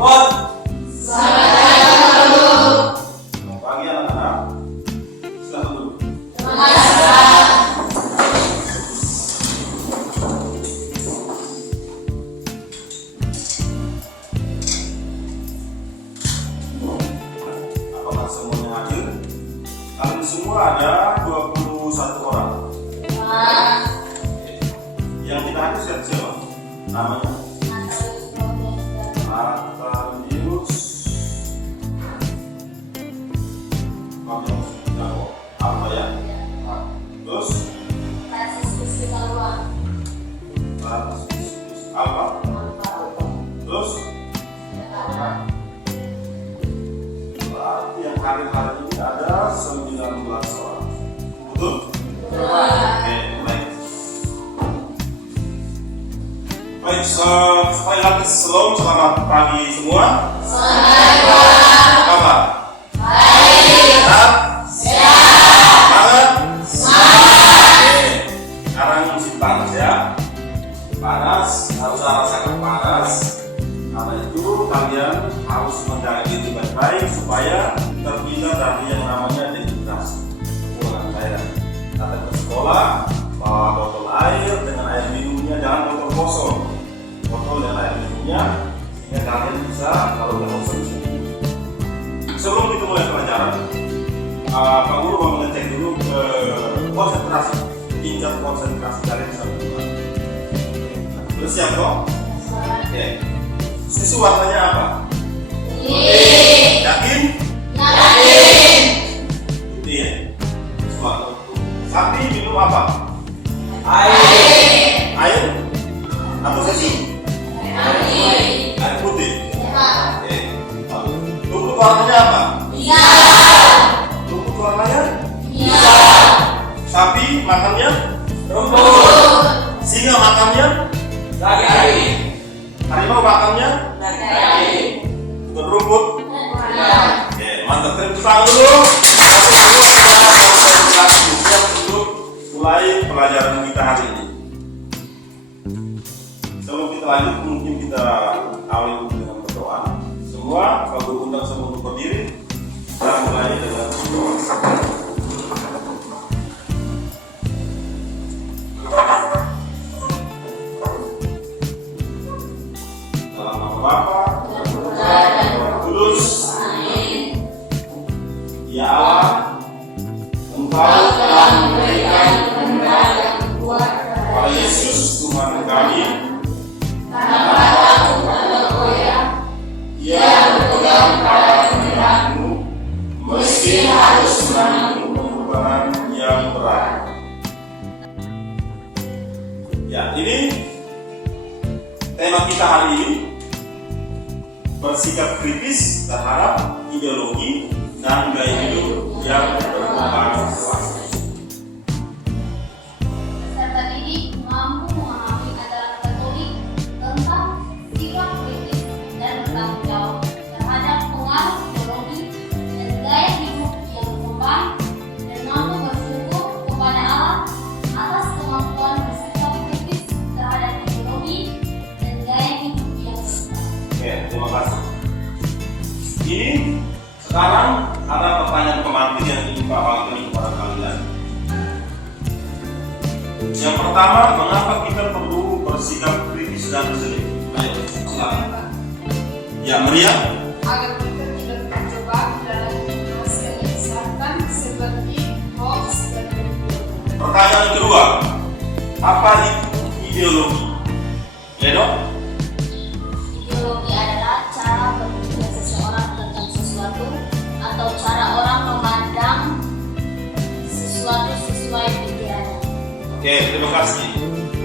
Selamat pagi anak-anak. Silakan duduk. Apakah semuanya hadir? Kalian semua ada 21 orang. Yang kita hadir siapa? Namanya? Atalius. Apa ya? Terus? Apa? Terus? Berarti yang hari-hari ini ada 19 orang. Betul? Oke, baik. Baik, sekali lagi selamat pagi semua. Selamat kabar? Baik. Sehat? Semangat? Sekarang musim panas ya. Panas, harus rasakan panas. Karena itu kalian harus menjaga diri baik-baik supaya terhindar dari yang namanya dehidrasi. Kekurangan cairan. Datang ke sekolah, bawa botol air dengan air minumnya, jangan botol kosong. Botol dengan air minumnya, sehingga kalian bisa kalau udah bosan. Sebelum kita mulai pelajaran, Pak Guru mau mengecek dulu konsentrasi, tingkat konsentrasi kalian sampai mana. Terus siap kok? Oke. Susu warnanya apa? Putih. Yakin? Yakin. Putih ya. Sapi minum apa? Air. Air? Atau susu? Air putih. Oke. Rumput warnanya apa? Hijau. Rumput warnanya? Hijau. Sapi makannya? Rumput. Singa makannya? Daging. Harimau makannya? Daging. Rumput? Oke, mantap. Tepuk tangan dulu. Siap untuk mulai pelajaran kita hari ini. Sebelum kita lanjut, mungkin kita awali dengan berdoa. Semua, kalau undang semua untuk berdiri, kita mulai dengan berdoa. Dalam nama Bapa, Roh Kudus. Ya Allah, Engkau telah memberikan kehendak yang kuat kepada Yesus Tuhan kami. Tanpa takut atau goyah, Ia berpegang pada kehendak-Mu, meski harus menanggung pengorbanan yang berat. Ya, ini tema kita hari ini, bersikap kritis terhadap ideologi dan gaya hidup yang berkembang dewasa. Peserta didik mampu memahami ajaran Katolik tentang sikap kritis dan bertanggung jawab terhadap pengaruh ideologi dan gaya hidup yang berkembang, dan mampu bersyukur kepada Allah atas kemampuan bersikap kritis terhadap ideologi dan gaya hidup yang berkembang. Oke, terima kasih. Ini sekarang ada pertanyaan pemantik yang ingin Pak bagi kepada kalian. Yang pertama, mengapa kita perlu bersikap kritis dan selektif? Ayo, silakan. Ya, Maria. Agar kita tidak terjebak dalam informasi yang disesatkan seperti hoax dan penipuan. Pertanyaan kedua, apa itu ideologi? Ledo? Ideologi adalah cara berpikir seseorang tentang sesuatu atau cara orang memandang sesuatu sesuai pikirannya. Oke, terima kasih.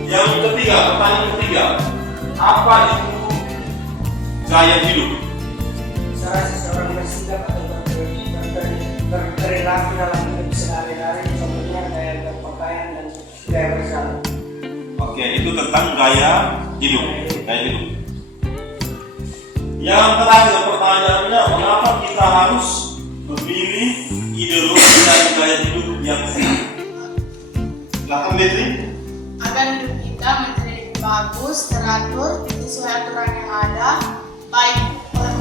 Yang ketiga, pertanyaan ketiga, apa itu gaya hidup? Cara seseorang bersikap atau berperilaku dalam hidup sehari-hari, contohnya gaya berpakaian dan gaya berjalan. Oke, itu tentang gaya hidup. Gaya hidup. Yang terakhir pertanyaannya, mengapa kita harus memilih ideologi dan gaya hidup yang sehat? Silakan Betri. Agar hidup kita menjadi bagus, teratur, sesuai aturan yang ada, baik oleh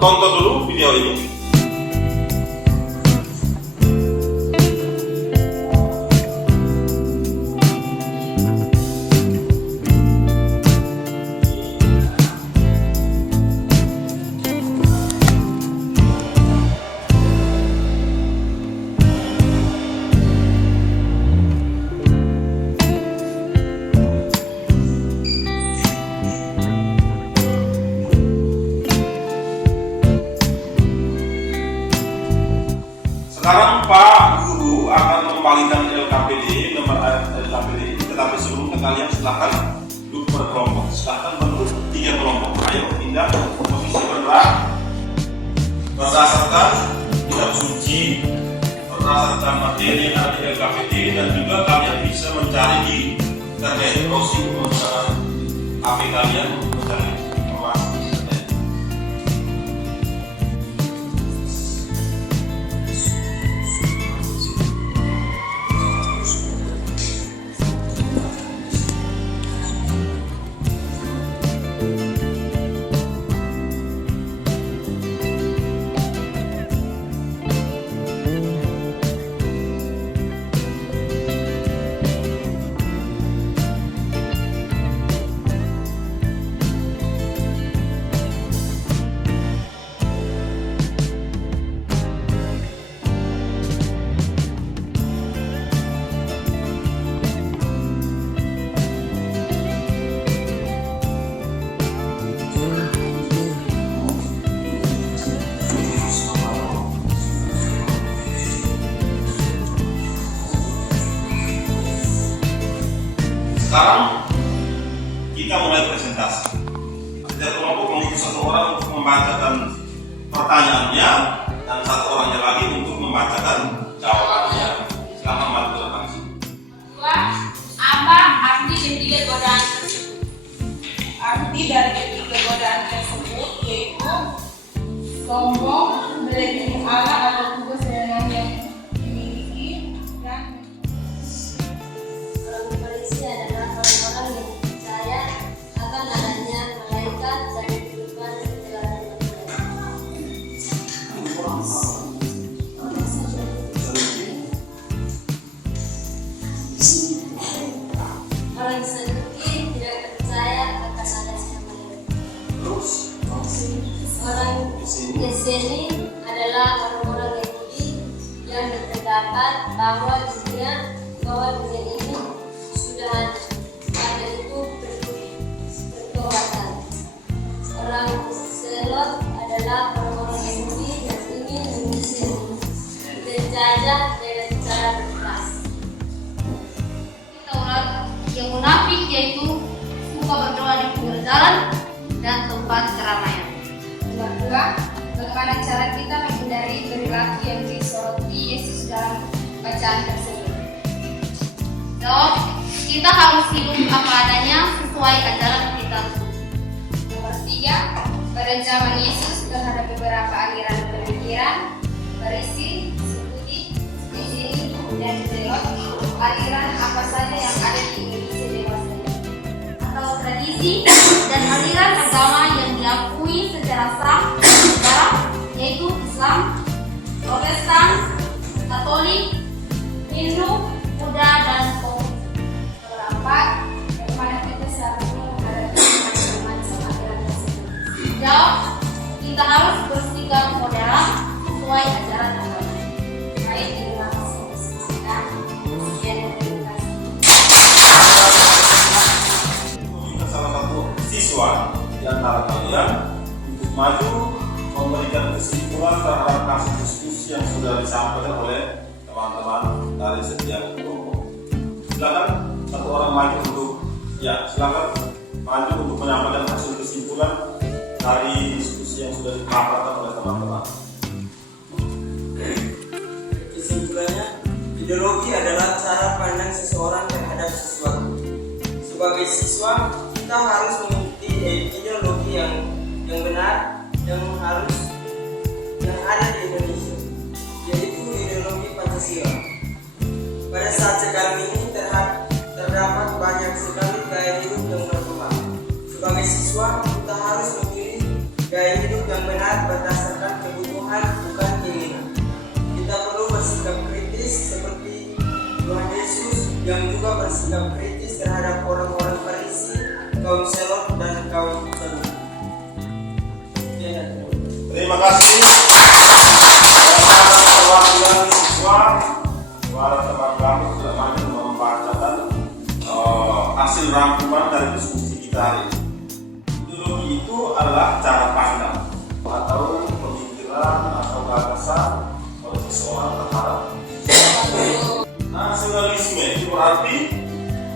tonton dulu video ini. Sekarang Pak Guru akan membagikan LKPD, nomor LKPD ini, tetapi sebelumnya kalian silahkan duduk berkelompok. Silahkan berduduk 3 kelompok. Ayo pindah posisi bergerak berdasarkan kitab suci, berdasarkan materi yang ada di LKPD, dan juga kalian bisa mencari di internet, browsing menggunakan HP kalian untuk mencari informasi. Sekarang kita mulai presentasi. Setiap kelompok memiliki 1 orang untuk membacakan pertanyaannya dan 1 orangnya lagi untuk membacakan jawabannya. Silakan maju ke depan. Kedua, apa arti ketiga godaan tersebut? Arti dari ketiga godaan tersebut yaitu sombong, melebihi Allah atau tugas yang dimiliki, dan Orang Farisi adalah orang-orang yang percaya akan adanya malaikat dan kehidupan setelah Orang Saduki tidak percaya akan adanya malaikat. Orang Yeseni adalah orang-orang Yahudi yang berpendapat bahwa dunia ini sudah hancur, karena itu bertobatan. Orang Selot adalah orang-orang Yahudi yang ingin mengusir penjajah dengan cara berkeras. Taurat yang munafik yaitu suka berdoa di pinggir jalan dan tempat keramaian. kedua, bagaimana cara kita menghindari perilaku yang disoroti Yesus dalam bacaan tersebut? Jawab, kita harus hidup apa adanya sesuai ajaran kita. Nomor 3, pada zaman Yesus terhadap beberapa aliran pemikiran, Farisi, Saduki, Yeseni, dan Zelot, aliran apa saja yang ada di Indonesia dewasa ini? Atau tradisi dan aliran agama yang diakui secara sah di negara, yaitu Islam, Protestan, Katolik, Hindu, Buddha, dan Komunis. Nomor 4, bagaimana kita seharusnya menghadapi macam-macam aliran tersebut? Jawab, kita harus bersikap moderat sesuai ajaran agama. Baik, terima kasih. Dan terima kasih. Meminta salah satu siswa di antara kalian untuk maju memberikan kesimpulan terhadap hasil diskusi yang sudah disampaikan oleh teman-teman dari setiap kelompok. Silakan 1 orang maju untuk silakan maju untuk menyampaikan hasil kesimpulan dari diskusi yang sudah dipaparkan oleh teman-teman. Kesimpulannya, ideologi adalah cara pandang seseorang terhadap sesuatu. Sebagai siswa, kita harus mengikuti ideologi yang benar yang ada di Indonesia, yaitu ideologi Pancasila. Pada saat sekarang ini terdapat banyak sekali gaya hidup yang berkembang. Sebagai siswa, kita harus memilih gaya hidup yang benar berdasarkan kritis seperti Tuhan Yesus yang juga bersikap kritis terhadap orang-orang Farisi, kaum Selot, dan kaum Saduki. Terima kasih. Perwakilan siswa, para teman kami sudah banyak membacakan hasil rangkuman dari diskusi kita hari ini. Ideologi itu adalah cara pandang atau pemikiran atau gagasan oleh seseorang terhadap. Nasionalisme itu berarti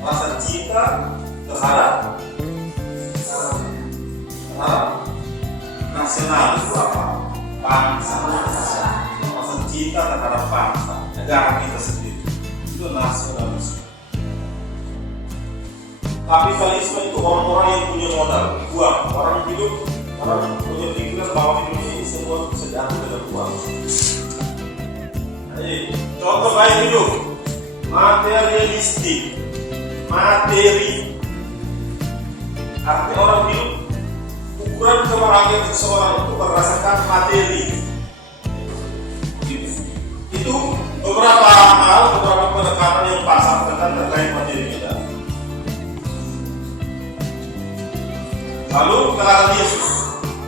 rasa cinta terhadap nasional itu apa? Bangsa. Rasa cinta terhadap bangsa, negara kita sendiri. Itu nasionalisme. Kapitalisme itu orang-orang yang punya modal, uang. Orang hidup, orang punya pikiran bahwa Indonesia ini semua bisa diatur dengan uang. Jadi, contoh baik hidup, materialistik, materi. Artinya orang hidup, ukuran kebahagiaan seseorang itu berdasarkan materi. Itu beberapa hal, beberapa penekanan yang pasang tekan terkait materi kita. Lalu kelahiran Yesus.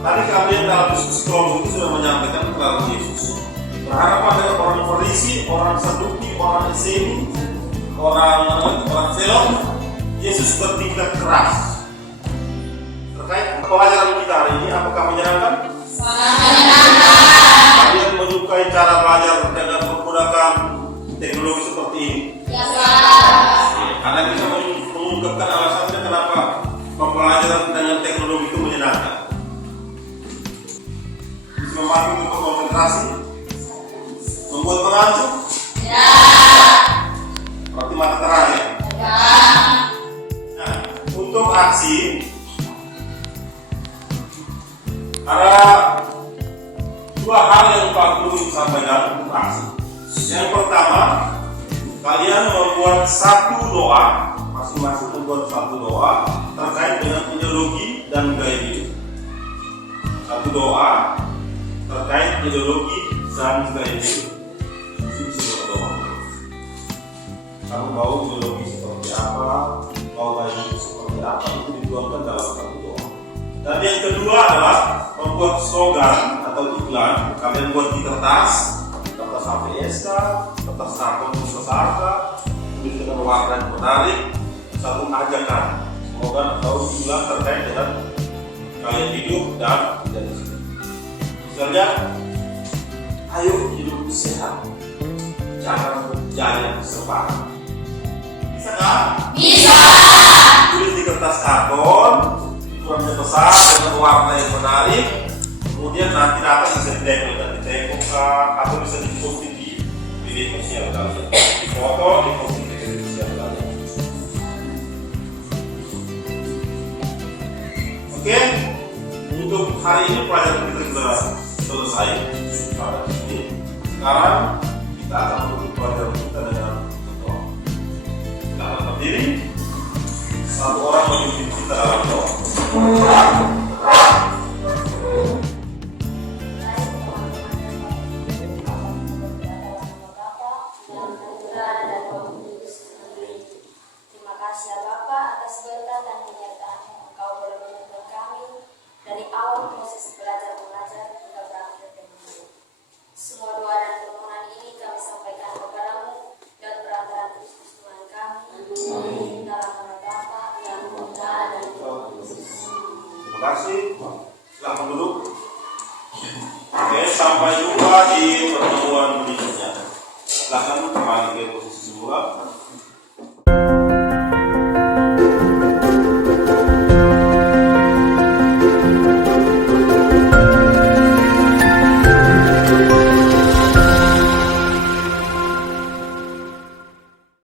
Tadi kalian dalam diskusi kelompok itu sudah menyampaikan kelahiran Yesus. Berhadapan dengan orang Farisi, orang Saduki, orang Eseni, orang Selot, Yesus bertindak keras. Terkait pelajaran kita hari ini, apakah menyenangkan? Kalian menyukai cara belajar dengan menggunakan teknologi seperti ini? Ya, Karena kita mengungkapkan alasannya kenapa pembelajaran dengan teknologi itu menyenangkan. Bisa membantu untuk konsentrasi, membuat mengantuk. Ya. Berarti mata terang ya. Ya. Nah, untuk aksi ada dua hal yang perlu disampaikan untuk aksi. Yang pertama, kalian membuat satu doa, masing-masing membuat satu doa terkait dengan ideologi dan gaya hidup. Satu doa terkait ideologi dan gaya hidup. Doa. Kamu mau ideologi seperti apa, mau gaya hidup seperti apa, itu dituangkan dalam satu doa. Dan yang kedua adalah membuat slogan atau iklan. Kalian buat di kertas APSK, kertas karton besar, tulis dengan warna yang menarik, satu ajakan, slogan atau iklan terkait dengan gaya hidup dan ideologi. Misalnya, ayo hidup sehat, jangan berjaya separah. Bisa nggak? Bisa. Tulis di kertas karton, ukurannya besar dengan warna yang menarik, kemudian nanti data bisa ditempelkan atau bisa diposting di media sosial kalian, di foto, di posting di media sosial kalian. Oke, untuk hari ini pelajaran kita sudah selesai pada ini. Sekarang kita akan menutup pelajaran kita dengan berdoa. Kita akan berdiri. Satu orang memimpin kita dalam doa. Terima kasih ya Bapa atas berkat dan penyertaan yang Engkau beri kepada kami dari awal proses belajar mengajar hingga berakhir dengan ini. Semua doa dan permohonan ini kami sampaikan kepadamu dan perantaraan Kristus Tuhan kami. Dalam nama Bapa dan Putra dan Roh Kudus. Terima kasih. Silakan duduk. Oke, sampai jumpa di pertemuan berikutnya. Silakan kembali ke